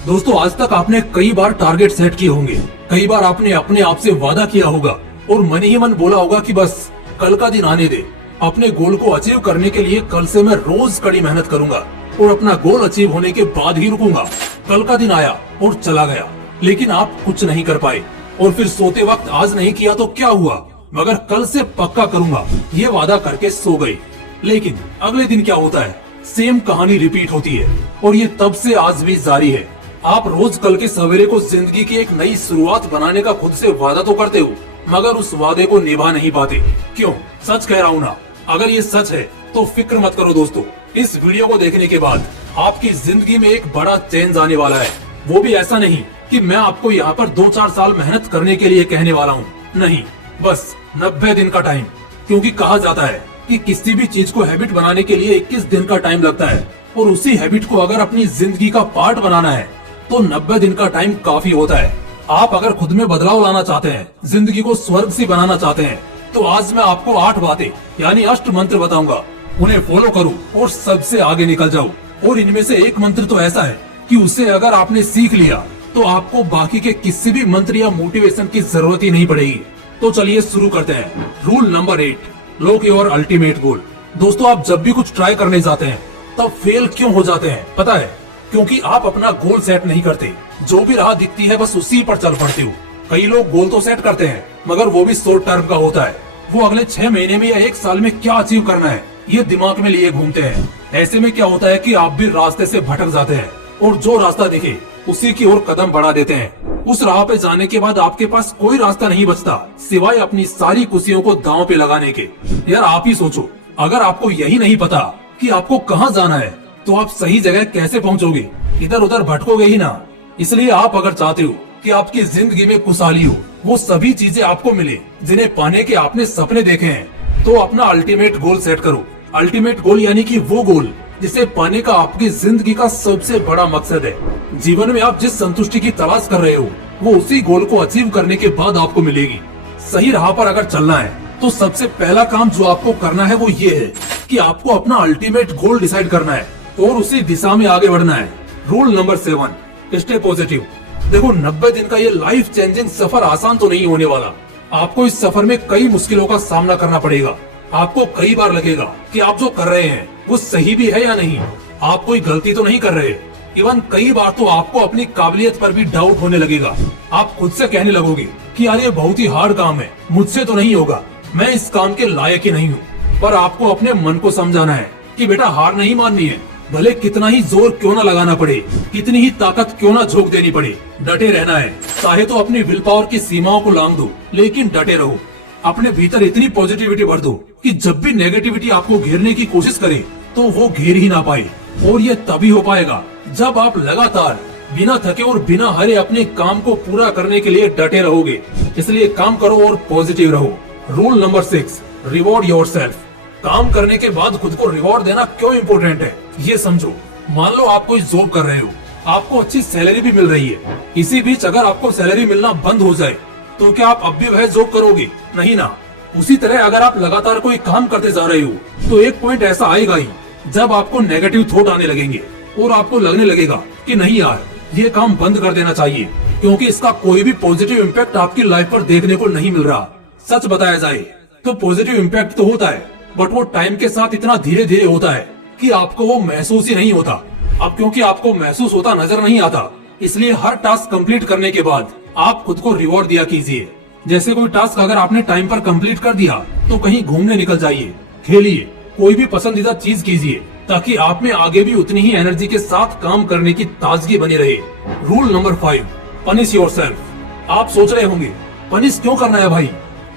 दोस्तों, आज तक आपने कई बार टारगेट सेट किए होंगे, कई बार आपने अपने आप से वादा किया होगा और मन ही मन बोला होगा कि बस कल का दिन आने दे, अपने गोल को अचीव करने के लिए कल से मैं रोज कड़ी मेहनत करूंगा और अपना गोल अचीव होने के बाद ही रुकूंगा। कल का दिन आया और चला गया, लेकिन आप कुछ नहीं कर पाए और फिर सोते वक्त आज नहीं किया तो क्या हुआ, मगर कल से पक्का करूंगा ये वादा करके सो गए। लेकिन अगले दिन क्या होता है, सेम कहानी रिपीट होती है और ये तब से आज भी जारी है। आप रोज कल के सवेरे को जिंदगी की एक नई शुरुआत बनाने का खुद से वादा तो करते हो, मगर उस वादे को निभा नहीं पाते। क्यों? सच कह रहा हूँ ना। अगर ये सच है तो फिक्र मत करो दोस्तों, इस वीडियो को देखने के बाद आपकी जिंदगी में एक बड़ा चेंज आने वाला है। वो भी ऐसा नहीं कि मैं आपको यहाँ पर 2-4 साल मेहनत करने के लिए कहने वाला हूँ, नहीं, बस 90 दिन का टाइम। क्योंकि कहा जाता है कि किसी भी चीज को हैबिट बनाने के लिए 21 दिन का टाइम लगता है और उसी हैबिट को अगर अपनी जिंदगी का पार्ट बनाना है तो 90 दिन का टाइम काफी होता है। आप अगर खुद में बदलाव लाना चाहते हैं, जिंदगी को स्वर्ग सी बनाना चाहते हैं, तो आज मैं आपको 8 बातें यानी अष्ट मंत्र बताऊंगा। उन्हें फॉलो करो और सबसे आगे निकल जाओ। और इनमें से एक मंत्र तो ऐसा है कि उसे अगर आपने सीख लिया तो आपको बाकी के किसी भी मंत्र या मोटिवेशन की जरूरत ही नहीं पड़ेगी। तो चलिए शुरू करते हैं। Rule number 8, lock your ultimate goal. दोस्तों, आप जब भी कुछ ट्राई करने जाते हैं तब फेल क्यों हो जाते हैं पता है? क्योंकि आप अपना गोल सेट नहीं करते। जो भी राह दिखती है बस उसी पर चल पड़ते हो। कई लोग गोल तो सेट करते हैं मगर वो भी शॉर्ट टर्म का होता है। वो अगले 6 महीने में या 1 साल में क्या अचीव करना है ये दिमाग में लिए घूमते हैं। ऐसे में क्या होता है कि आप भी रास्ते से भटक जाते हैं और जो रास्ता दिखे उसी की ओर कदम बढ़ा देते हैं। उस राह पे जाने के बाद आपके पास कोई रास्ता नहीं बचता सिवाय अपनी सारी खुशियों को दांव पे लगाने के। यार आप ही सोचो, अगर आपको यही नहीं पता कि आपको कहाँ जाना है तो आप सही जगह कैसे पहुँचोगे? इधर उधर भटकोगे ही ना। इसलिए आप अगर चाहते हो कि आपकी जिंदगी में खुशहाली हो, वो सभी चीजें आपको मिले जिन्हें पाने के आपने सपने देखे हैं, तो अपना अल्टीमेट गोल सेट करो। अल्टीमेट गोल यानी कि वो गोल जिसे पाने का आपकी जिंदगी का सबसे बड़ा मकसद है। जीवन में आप जिस संतुष्टि की तलाश कर रहे हो वो उसी गोल को अचीव करने के बाद आपको मिलेगी। सही राह पर अगर चलना है तो सबसे पहला काम जो आपको करना है वो ये है कि आपको अपना अल्टीमेट गोल डिसाइड करना है और उसी दिशा में आगे बढ़ना है। Rule number 7, stay positive. देखो, 90 दिन का ये लाइफ चेंजिंग सफर आसान तो नहीं होने वाला। आपको इस सफर में कई मुश्किलों का सामना करना पड़ेगा। आपको कई बार लगेगा कि आप जो कर रहे हैं वो सही भी है या नहीं, आप कोई गलती तो नहीं कर रहे। इवन कई बार तो आपको अपनी काबिलियत पर भी डाउट होने लगेगा। आप खुद से कहने लगोगे कि यार ये बहुत ही हार्ड काम है, मुझसे तो नहीं होगा, मैं इस काम के लायक ही नहीं हूँ। पर आपको अपने मन को समझाना है कि बेटा हार नहीं माननी है, भले कितना ही जोर क्यों ना लगाना पड़े, कितनी ही ताकत क्यों ना झोंक देनी पड़े, डटे रहना है। चाहे तो अपनी विल पावर की सीमाओं को लांघ दो, लेकिन डटे रहो। अपने भीतर इतनी पॉजिटिविटी भर दो कि जब भी नेगेटिविटी आपको घेरने की कोशिश करे तो वो घेर ही ना पाए। और ये तभी हो पाएगा जब आप लगातार बिना थके और बिना हारे अपने काम को पूरा करने के लिए डटे रहोगे। इसलिए काम करो और पॉजिटिव रहो। Rule number 6, reward yourself. काम करने के बाद खुद को रिवॉर्ड देना क्यों इम्पोर्टेंट है ये समझो। मान लो आप कोई जॉब कर रहे हो, आपको अच्छी सैलरी भी मिल रही है। इसी बीच अगर आपको सैलरी मिलना बंद हो जाए तो क्या आप अब भी वह जॉब करोगे? नहीं ना। उसी तरह अगर आप लगातार कोई काम करते जा रहे हो तो एक पॉइंट ऐसा आएगा ही जब आपको नेगेटिव थॉट आने लगेंगे और आपको लगने लगेगा कि नहीं यार ये काम बंद कर देना चाहिए, क्योंकि इसका कोई भी पॉजिटिव इम्पैक्ट आपकी लाइफ पर देखने को नहीं मिल रहा। सच बताया जाए तो पॉजिटिव इम्पैक्ट तो होता है, बट वो टाइम के साथ इतना धीरे धीरे होता है कि आपको वो महसूस ही नहीं होता। अब क्योंकि आपको महसूस होता नजर नहीं आता, इसलिए हर टास्क कंप्लीट करने के बाद आप खुद को रिवॉर्ड दिया कीजिए। जैसे कोई टास्क अगर आपने टाइम पर कंप्लीट कर दिया तो कहीं घूमने निकल जाइए, खेलिए, कोई भी पसंदीदा चीज कीजिए, ताकि आप में आगे भी उतनी ही एनर्जी के साथ काम करने की ताजगी बनी रहे। Rule number 5, punish yourself. आप सोच रहे होंगे पनिश क्यों करना है भाई,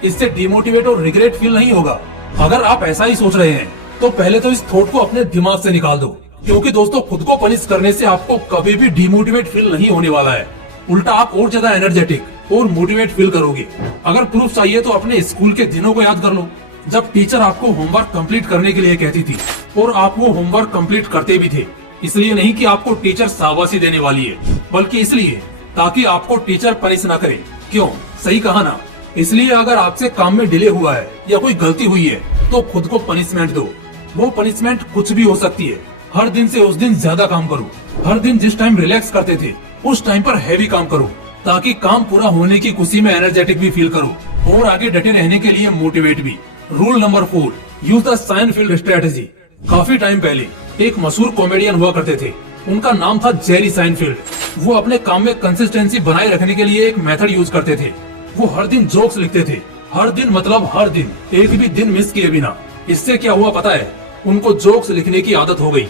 इससे डिमोटिवेट और रिग्रेट फील नहीं होगा। अगर आप ऐसा ही सोच रहे हैं तो पहले तो इस थॉट को अपने दिमाग से निकाल दो, क्योंकि दोस्तों खुद को पनिश करने से आपको कभी भी डिमोटिवेट फील नहीं होने वाला है। उल्टा आप और ज्यादा एनर्जेटिक और मोटिवेट फील करोगे। अगर प्रूफ चाहिए तो अपने स्कूल के दिनों को याद कर लो, जब टीचर आपको होमवर्क कंप्लीट करने के लिए कहती थी और आप वो होमवर्क कंप्लीट करते भी थे। इसलिए नहीं कि आपको टीचर शाबाशी देने वाली है, बल्कि इसलिए ताकि आपको टीचर पनिश ना करे। क्यों? सही कहा ना। इसलिए अगर आपसे काम में डिले हुआ है या कोई गलती हुई है तो खुद को पनिशमेंट दो। वो पनिशमेंट कुछ भी हो सकती है। हर दिन से उस दिन ज्यादा काम करो, हर दिन जिस टाइम रिलैक्स करते थे उस टाइम पर हैवी काम करो, ताकि काम पूरा होने की खुशी में एनर्जेटिक भी फील करो और आगे डटे रहने के लिए मोटिवेट भी। Rule number 4, use the Seinfeld strategy. काफी टाइम पहले एक मशहूर कॉमेडियन हुआ करते थे, उनका नाम था जेरी साइनफील्ड। वो अपने काम में कंसिस्टेंसी बनाए रखने के लिए एक मेथड यूज करते थे। वो हर दिन जोक्स लिखते थे, हर दिन मतलब हर दिन, एक भी दिन मिस किए बिना। इससे क्या हुआ पता है, उनको जोक्स लिखने की आदत हो गई।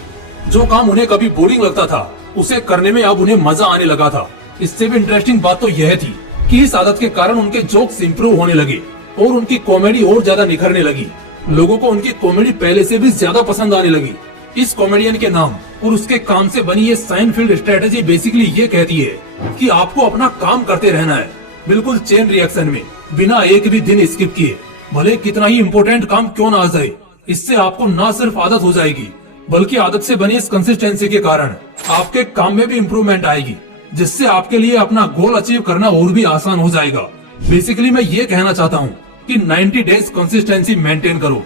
जो काम उन्हें कभी बोरिंग लगता था उसे करने में अब उन्हें मजा आने लगा था। इससे भी इंटरेस्टिंग बात तो यह थी कि इस आदत के कारण उनके जोक्स इंप्रूव होने लगे और उनकी कॉमेडी और ज्यादा निखरने लगी। लोगों को उनकी कॉमेडी पहले से भी ज्यादा पसंद आने लगी। इस कॉमेडियन के नाम और उसके काम से बनी ये साइनफील्ड स्ट्रेटेजी बेसिकली ये कहती है कि आपको अपना काम करते रहना है, बिल्कुल चेन रिएक्शन में, बिना एक भी दिन स्किप किए, भले कितना ही इम्पोर्टेंट काम क्यों ना आ जाए। इससे आपको न सिर्फ आदत हो जाएगी, बल्कि आदत से बनी इस कंसिस्टेंसी के कारण आपके काम में भी इम्प्रूवमेंट आएगी, जिससे आपके लिए अपना गोल अचीव करना और भी आसान हो जाएगा। बेसिकली मैं ये कहना चाहता हूँ कि 90 डेज कंसिस्टेंसी मेंटेन करो।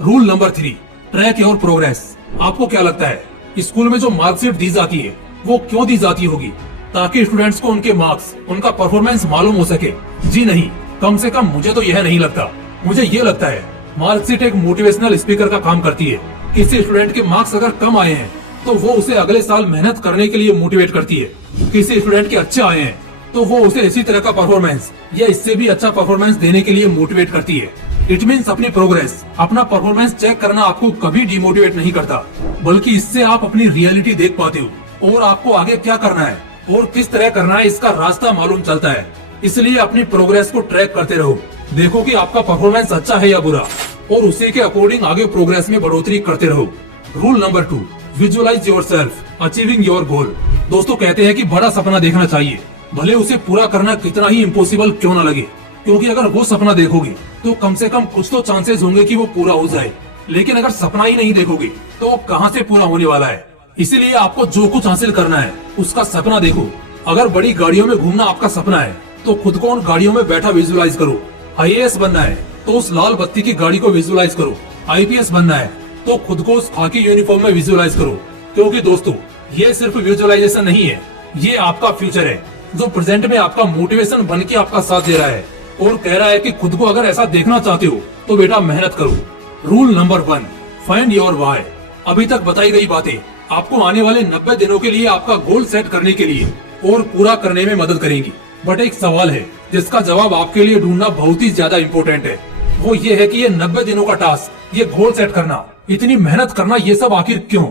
Rule number 3, track your progress. आपको क्या लगता है, स्कूल में जो मार्कशीट दी जाती है वो क्यों दी जाती होगी? ताकि स्टूडेंट्स को उनके मार्क्स, उनका परफॉर्मेंस मालूम हो सके? जी नहीं, कम से कम मुझे तो यह नहीं लगता। मुझे ये लगता है मार्कशीट एक मोटिवेशनल स्पीकर का काम करती है। किसी स्टूडेंट के मार्क्स अगर कम आए हैं तो वो उसे अगले साल मेहनत करने के लिए मोटिवेट करती है। किसी स्टूडेंट के अच्छे आए हैं तो वो उसे इसी तरह का परफॉर्मेंस या इससे भी अच्छा परफॉर्मेंस देने के लिए मोटिवेट करती है। इट मीन्स अपनी प्रोग्रेस, अपना परफॉर्मेंस चेक करना आपको कभी डिमोटिवेट नहीं करता, बल्कि इससे आप अपनी रियलिटी देख पाते हो और आपको आगे क्या करना है और किस तरह करना है इसका रास्ता मालूम चलता है। इसलिए अपनी प्रोग्रेस को ट्रैक करते रहो, देखो कि आपका परफॉर्मेंस अच्छा है या बुरा, और उसी के अकॉर्डिंग आगे प्रोग्रेस में बढ़ोतरी करते रहो। Rule number 2, visualise yourself achieving your goal. दोस्तों कहते हैं कि बड़ा सपना देखना चाहिए, भले उसे पूरा करना कितना ही इम्पॉसिबल क्यों न लगे, क्योंकि अगर वो सपना देखोगे तो कम से कम कुछ तो चांसेस होंगे कि वो पूरा हो जाए। लेकिन अगर सपना ही नहीं देखोगे तो वो कहाँ से पूरा होने वाला है। इसीलिए आपको जो कुछ हासिल करना है उसका सपना देखो। अगर बड़ी गाड़ियों में घूमना आपका सपना है तो खुद को उन गाड़ियों में बैठा विजुअलाइज करो। IAS बनना है तो उस लाल बत्ती की गाड़ी को विजुअलाइज करो। IPS बनना है तो खुद को उस खाकी यूनिफॉर्म में विजुअलाइज करो। क्योंकि दोस्तों ये सिर्फ विजुअलाइजेशन नहीं है, ये आपका फ्यूचर है जो प्रेजेंट में आपका मोटिवेशन बन के आपका साथ दे रहा है और कह रहा है कि खुद को अगर ऐसा देखना चाहते हो तो बेटा मेहनत करो। Rule number 1, find your why. अभी तक बताई गई बातें आपको आने वाले 90 दिनों के लिए आपका गोल सेट करने के लिए और पूरा करने में मदद करेंगी। बट एक सवाल है जिसका जवाब आपके लिए ढूंढना बहुत ही ज्यादा इम्पोर्टेंट है। वो ये है कि ये 90 दिनों का टास्क, ये गोल सेट करना, इतनी मेहनत करना, ये सब आखिर क्यों?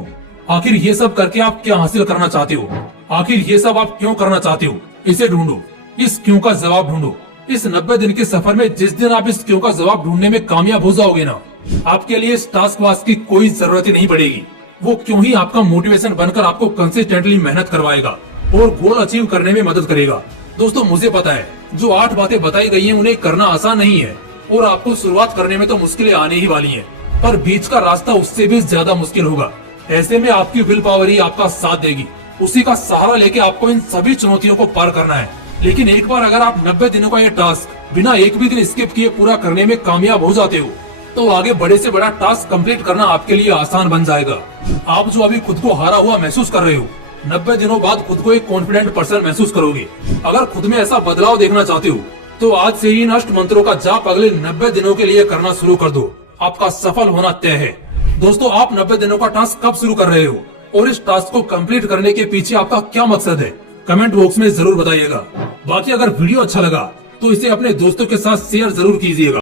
आखिर ये सब करके आप क्या हासिल करना चाहते हो? आखिर ये सब आप क्यों करना चाहते हो? इसे ढूंढो, इस क्यों का जवाब ढूंढो। इस 90 दिन के सफर में जिस दिन आप इस क्यों का जवाब ढूंढने में कामयाब हो जाओगे ना, आपके लिए इस टास्क वास्क की कोई जरूरत ही नहीं पड़ेगी। वो क्यों ही आपका मोटिवेशन बनकर आपको कंसिस्टेंटली मेहनत करवाएगा और गोल अचीव करने में मदद करेगा। दोस्तों मुझे पता है जो 8 बातें बताई गई हैं उन्हें करना आसान नहीं है और आपको शुरुआत करने में तो मुश्किलें आने ही वाली हैं, पर बीच का रास्ता उससे भी ज्यादा मुश्किल होगा। ऐसे में आपकी विल पावर ही आपका साथ देगी, उसी का सहारा लेके आपको इन सभी चुनौतियों को पार करना है। लेकिन एक बार अगर आप 90 दिनों का ये टास्क बिना एक भी दिन स्किप किए पूरा करने में कामयाब हो जाते हो तो आगे बड़े से बड़ा टास्क कंप्लीट करना आपके लिए आसान बन जाएगा। आप जो अभी खुद को हारा हुआ महसूस कर रहे हो, 90 दिनों बाद खुद को एक कॉन्फिडेंट पर्सन महसूस करोगे। अगर खुद में ऐसा बदलाव देखना चाहते हो तो आज से ही इन अष्ट मंत्रों का जाप अगले 90 दिनों के लिए करना शुरू कर दो। आपका सफल होना तय है। दोस्तों आप 90 दिनों का टास्क कब शुरू कर रहे हो और इस टास्क को कंप्लीट करने के पीछे आपका क्या मकसद है, कमेंट बॉक्स में जरूर बताइएगा। बाकी अगर वीडियो अच्छा लगा तो इसे अपने दोस्तों के साथ शेयर जरूर कीजिएगा।